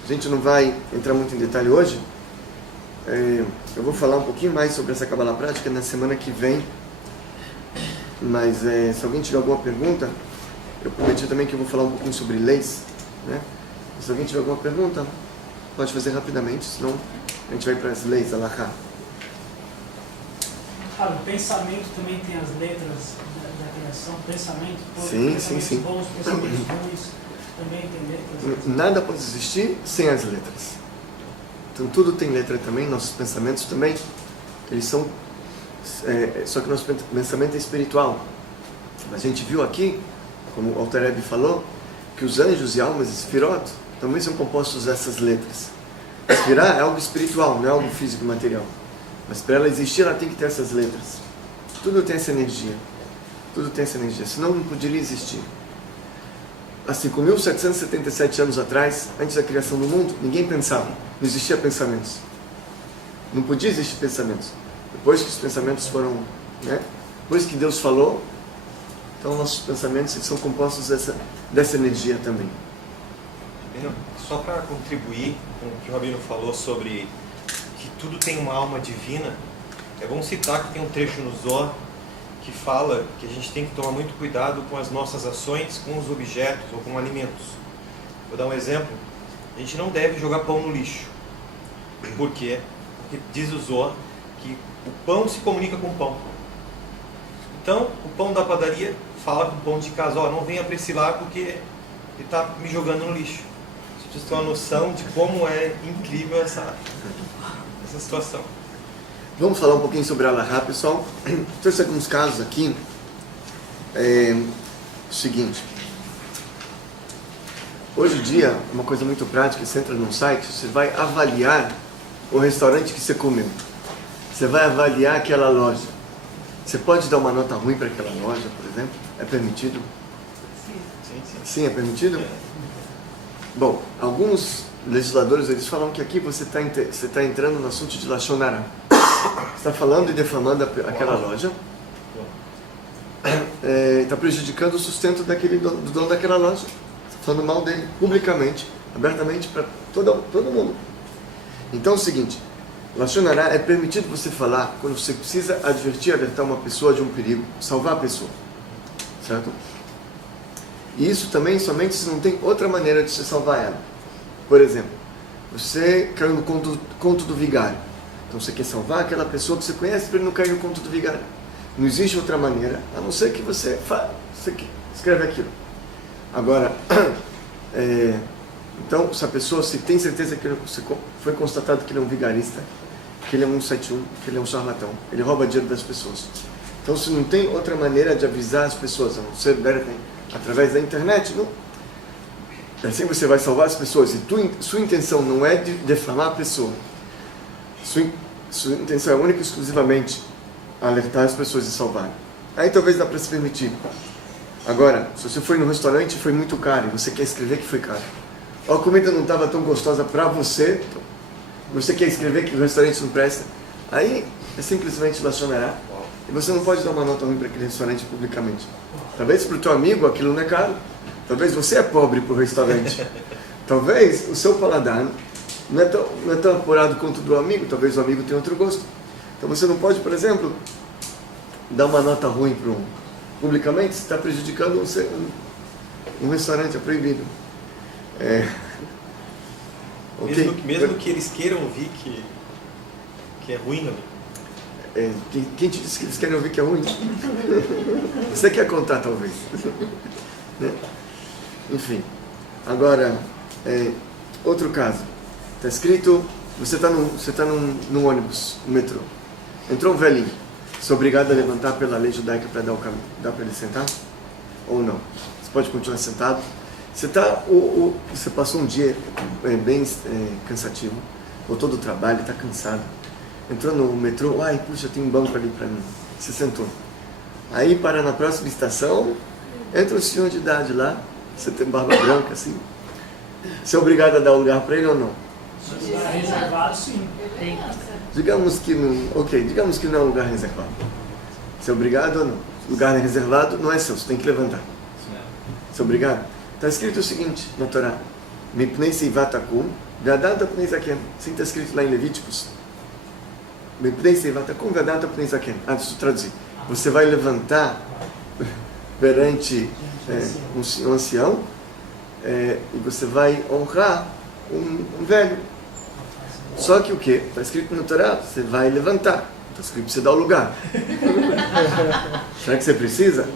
A gente não vai entrar muito em detalhe hoje. Eu vou falar um pouquinho mais sobre essa Kabbalah prática na semana que vem. Mas se alguém tiver alguma pergunta, eu prometi também que eu vou falar um pouquinho sobre leis, né? Se alguém tiver alguma pergunta, pode fazer rapidamente, senão a gente vai para as leis, Alahá. O pensamento também tem as letras da criação, pensamento, Sim. bons, pensamentos ruins, também tem letras. Nada pode existir sem as letras. Então tudo tem letra também, nossos pensamentos também, eles são, só que nosso pensamento é espiritual. A gente viu aqui, como o Alter Rebbe falou, que os anjos e almas, Sefirot, também são compostos dessas letras. Sefirah é algo espiritual, não é algo físico e material. Mas para ela existir, ela tem que ter essas letras. Tudo tem essa energia. Tudo tem essa energia. Senão não poderia existir. Há 5.777 anos atrás, antes da criação do mundo, ninguém pensava. Não existia pensamentos. Não podia existir pensamentos. Depois que os pensamentos foram, né? Depois que Deus falou, então nossos pensamentos são compostos dessa energia também. Só para contribuir com o que o Rabino falou sobre que tudo tem uma alma divina, é bom citar que tem um trecho no Zohar que fala que a gente tem que tomar muito cuidado com as nossas ações, com os objetos ou com alimentos. Vou dar um exemplo. A gente não deve jogar pão no lixo. Por quê? Porque diz o Zohar que o pão se comunica com o pão. Então, o pão da padaria fala com o pão de casa, não venha para esse lado porque ele está me jogando no lixo. Vocês têm uma noção de como é incrível essa situação. Vamos falar um pouquinho sobre a Alahá, pessoal. Trouxe alguns casos aqui. O seguinte. Hoje em dia, uma coisa muito prática, você entra num site, você vai avaliar o restaurante que você comeu. Você vai avaliar aquela loja. Você pode dar uma nota ruim para aquela loja, por exemplo? É permitido? Sim, é permitido? Bom, alguns legisladores eles falam que aqui você está entrando no assunto de Lashon Hara. Você está falando e defamando aquela loja. Está prejudicando o sustento do dono daquela loja. Está falando mal dele, publicamente, abertamente, para todo mundo. Então é o seguinte, Lashon Hara é permitido você falar quando você precisa advertir, alertar uma pessoa de um perigo, salvar a pessoa. Certo? E isso também somente se não tem outra maneira de se salvar ela. Por exemplo, você caiu no conto do vigário. Então você quer salvar aquela pessoa que você conhece para ele não cair no conto do vigário. Não existe outra maneira, a não ser que você escreve aquilo. Agora, então, se a pessoa se tem certeza que foi constatado que ele é um vigarista, que ele é um 71, que ele é um charlatão, ele rouba dinheiro das pessoas. Então, se não tem outra maneira de avisar as pessoas, a não ser através da internet, não. Assim você vai salvar as pessoas. E sua intenção não é de defamar a pessoa. Sua intenção é única e exclusivamente alertar as pessoas e salvar. Aí talvez dá para se permitir. Agora, se você foi no restaurante e foi muito caro e você quer escrever que foi caro, ou a comida não estava tão gostosa para você, você quer escrever que o restaurante não presta, aí é simplesmente laxonará. E você não pode dar uma nota ruim para aquele restaurante publicamente. Talvez para o teu amigo aquilo não é caro. Talvez você é pobre para o restaurante. Talvez o seu paladar não é tão apurado quanto o do amigo. Talvez o amigo tenha outro gosto. Então você não pode, por exemplo, dar uma nota ruim para publicamente. Você está prejudicando um restaurante, é proibido. Okay. Mesmo que eles queiram ouvir que é ruim, não? Quem te disse que eles querem ouvir que é ruim? Você quer contar, talvez. Né? Enfim. Agora, outro caso. Está escrito, você está num ônibus, no metrô. Entrou um velhinho. Você é obrigado a levantar pela lei judaica para dar o caminho. Dá para ele sentar? Ou não? Você pode continuar sentado. Você passou um dia bem cansativo. Voltou do trabalho, está cansado. Entrou no metrô, puxa, tem um banco ali para mim. Você sentou. Aí, para na próxima estação, entra um senhor de idade lá, você tem barba branca, assim. Você é obrigado a dar um lugar para ele ou não? Se lugar reservado, sim. Digamos que não é um lugar reservado. Você é obrigado ou não? Lugar reservado não é seu, você tem que levantar. Você é obrigado? Está escrito o seguinte na Torá: Mipnei seivatakum, ve'adanta pnei zaken. Assim está escrito lá em Levíticos. Mipnei seivatakum, ve'adanta pnei zaken. Antes de traduzir. Você vai levantar perante um ancião e você vai honrar um velho. Só que o que? Está escrito no Torá, você vai levantar. Está escrito para você dar o lugar. Será que você precisa?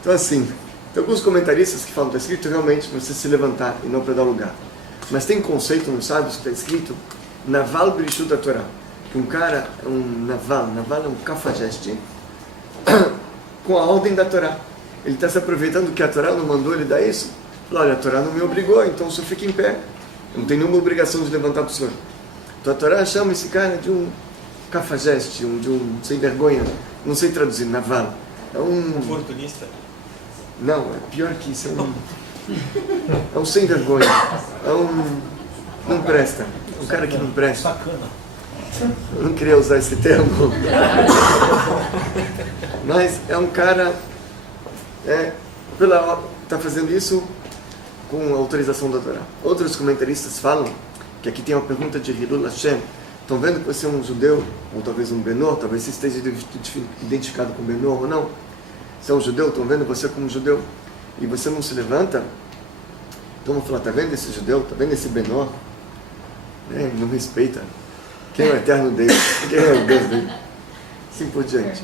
Então assim, tem alguns comentaristas que falam que está escrito realmente para você se levantar e não para dar o lugar. Mas tem conceito nos sábios que está escrito Naval Birishut da Torá. Que um cara, naval é um cafajeste com a ordem da Torá. Ele está se aproveitando que a Torá não mandou ele dar isso. Falou, olha, a Torá não me obrigou, então o senhor fica em pé. Eu não tenho nenhuma obrigação de levantar para o senhor. Então a Torá chama esse cara de um cafajeste, de um sem vergonha. Não sei traduzir, naval. É um oportunista? Não, é pior que isso. É um sem vergonha. Não presta. Um cara que não presta. Eu não queria usar esse termo. Mas é um cara está fazendo isso com a autorização da Torá. Outros comentaristas falam que aqui tem uma pergunta de Hilul Hashem. Estão vendo que você é um judeu, ou talvez um Benor, talvez você esteja identificado com Benor ou não. Você é um judeu, estão vendo você como judeu, e você não se levanta, então vão falar, está vendo esse judeu, está vendo esse Benor? Não respeita. Quem é o eterno Deus? Quem é o Deus dele? Assim por diante.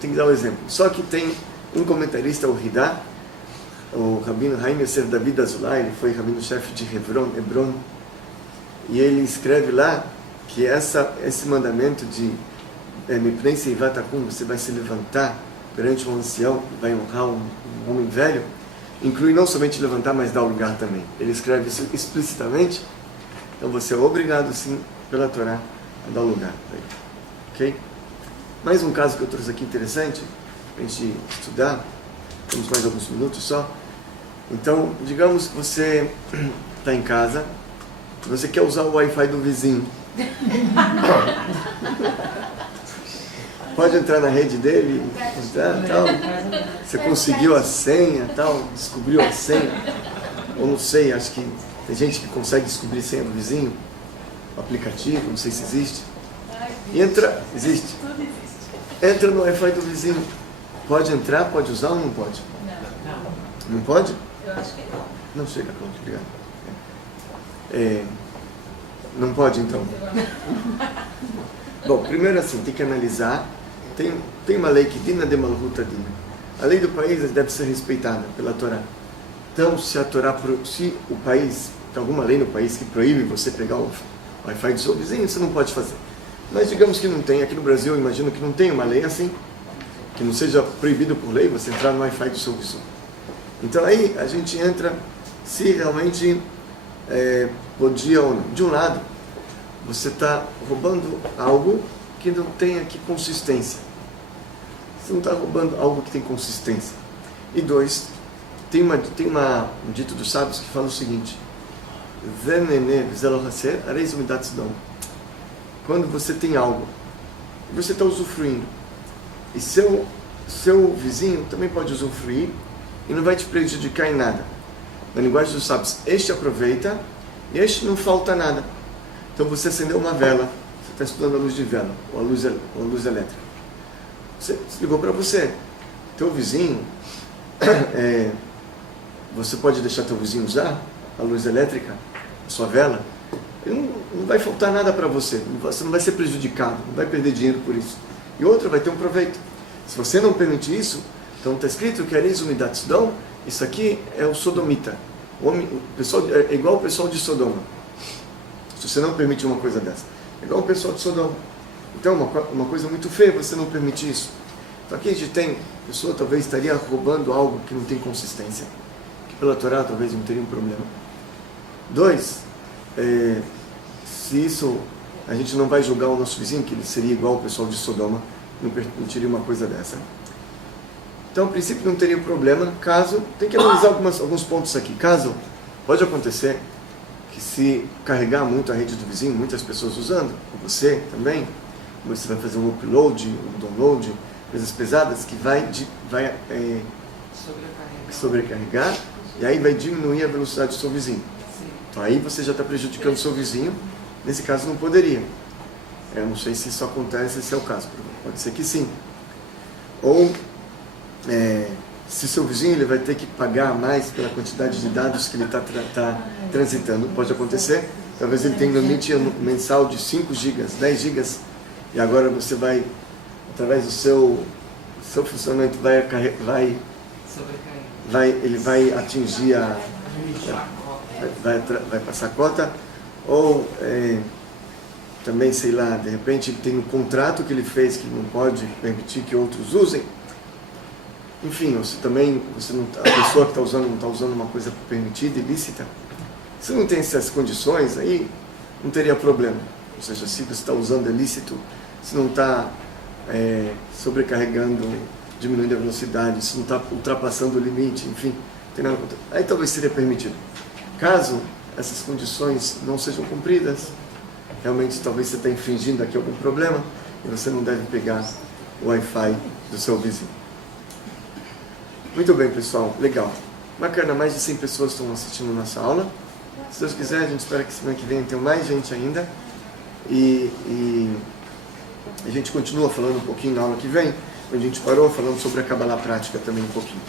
Tem que dar um exemplo. Só que tem um comentarista, o Hidá, o Rabino Haim Yosef David Azulay, ele foi rabino-chefe de Hebron, e ele escreve lá que esse mandamento de Mipnei seivatakum, você vai se levantar perante um ancião, vai honrar um homem velho, inclui não somente levantar, mas dar o lugar também. Ele escreve isso explicitamente. Então você é obrigado, sim, pela Torá, a dar o lugar. Ok? Mais um caso que eu trouxe aqui interessante, para a gente estudar. Temos mais alguns minutos só. Então, digamos que você está em casa, você quer usar o Wi-Fi do vizinho. Pode entrar na rede dele, entrar, tal. Você conseguiu a senha, tal, descobriu a senha. Ou não sei, acho que tem gente que consegue descobrir a senha do vizinho, aplicativo, não sei se existe. E existe. Entra no Wi-Fi do vizinho. Pode entrar, pode usar ou não pode? Não pode? Eu acho que não. Não chega, pronto, obrigado. Não pode, então. Bom, primeiro assim, tem que analisar. Tem uma lei que Dina de Malhuta Dina. A lei do país deve ser respeitada pela Torá. Então, se o país, tem alguma lei no país que proíbe você pegar o Wi-Fi do seu vizinho, você não pode fazer. Mas digamos que não tem. Aqui no Brasil, eu imagino que não tem uma lei assim, que não seja proibido por lei você entrar no Wi-Fi do seu vizinho. Então aí a gente entra se realmente podia ou não. De um lado, você está roubando algo que não tem aqui consistência. Você não está roubando algo que tem consistência. E 2, tem um dito dos sábios que fala o seguinte: quando você tem algo, você está usufruindo, e seu vizinho também pode usufruir, e não vai te prejudicar em nada. Na linguagem dos sábios, este aproveita, e este não falta nada. Então você acendeu uma vela, você está estudando a luz de vela, ou a luz elétrica. Você ligou para você. Teu vizinho, você pode deixar teu vizinho usar a luz elétrica, a sua vela, não vai faltar nada para você. Você não vai ser prejudicado, não vai perder dinheiro por isso. E outra, vai ter um proveito. Se você não permite isso, então está escrito que Areis Umidat Sodom, isso aqui é o sodomita. O pessoal, é igual o pessoal de Sodoma. Se você não permite uma coisa dessa, é igual o pessoal de Sodoma. Então, uma coisa muito feia você não permite isso. Então aqui a gente tem, a pessoa talvez estaria roubando algo que não tem consistência, que pela Torá talvez não teria um problema. 2, se isso, a gente não vai julgar o nosso vizinho, que ele seria igual o pessoal de Sodoma, não permitiria uma coisa dessa. Então, a princípio não teria problema, caso, tem que analisar alguns pontos aqui. Caso, pode acontecer que se carregar muito a rede do vizinho, muitas pessoas usando, você também, você vai fazer um upload, um download, coisas pesadas que vai sobrecarregar, e aí vai diminuir a velocidade do seu vizinho. Sim. Então aí você já está prejudicando o seu vizinho, nesse caso não poderia. Eu não sei se isso acontece, esse é o caso, pode ser que sim. Ou, se seu vizinho ele vai ter que pagar mais pela quantidade de dados que ele está transitando, pode acontecer. Talvez ele tenha um limite mensal de 5 gigas, 10 gigas, e agora você vai, através do seu funcionamento, ele vai atingir vai passar a cota, ou também, sei lá, de repente ele tem um contrato que ele fez que não pode permitir que outros usem. Enfim, a pessoa que está usando não está usando uma coisa permitida, ilícita. Se não tem essas condições, aí não teria problema. Ou seja, se você está usando ilícito, se não está sobrecarregando, diminuindo a velocidade, se não está ultrapassando o limite, enfim, não tem nada contra. Aí talvez seria permitido. Caso essas condições não sejam cumpridas, realmente talvez você está infringindo aqui algum problema e você não deve pegar o Wi-Fi do seu vizinho. Muito bem, pessoal, legal. Bacana, mais de 100 pessoas estão assistindo a nossa aula. Se Deus quiser, a gente espera que semana que vem tenha mais gente ainda. E a gente continua falando um pouquinho na aula que vem, onde a gente parou falando sobre a Kabbalah prática também um pouquinho.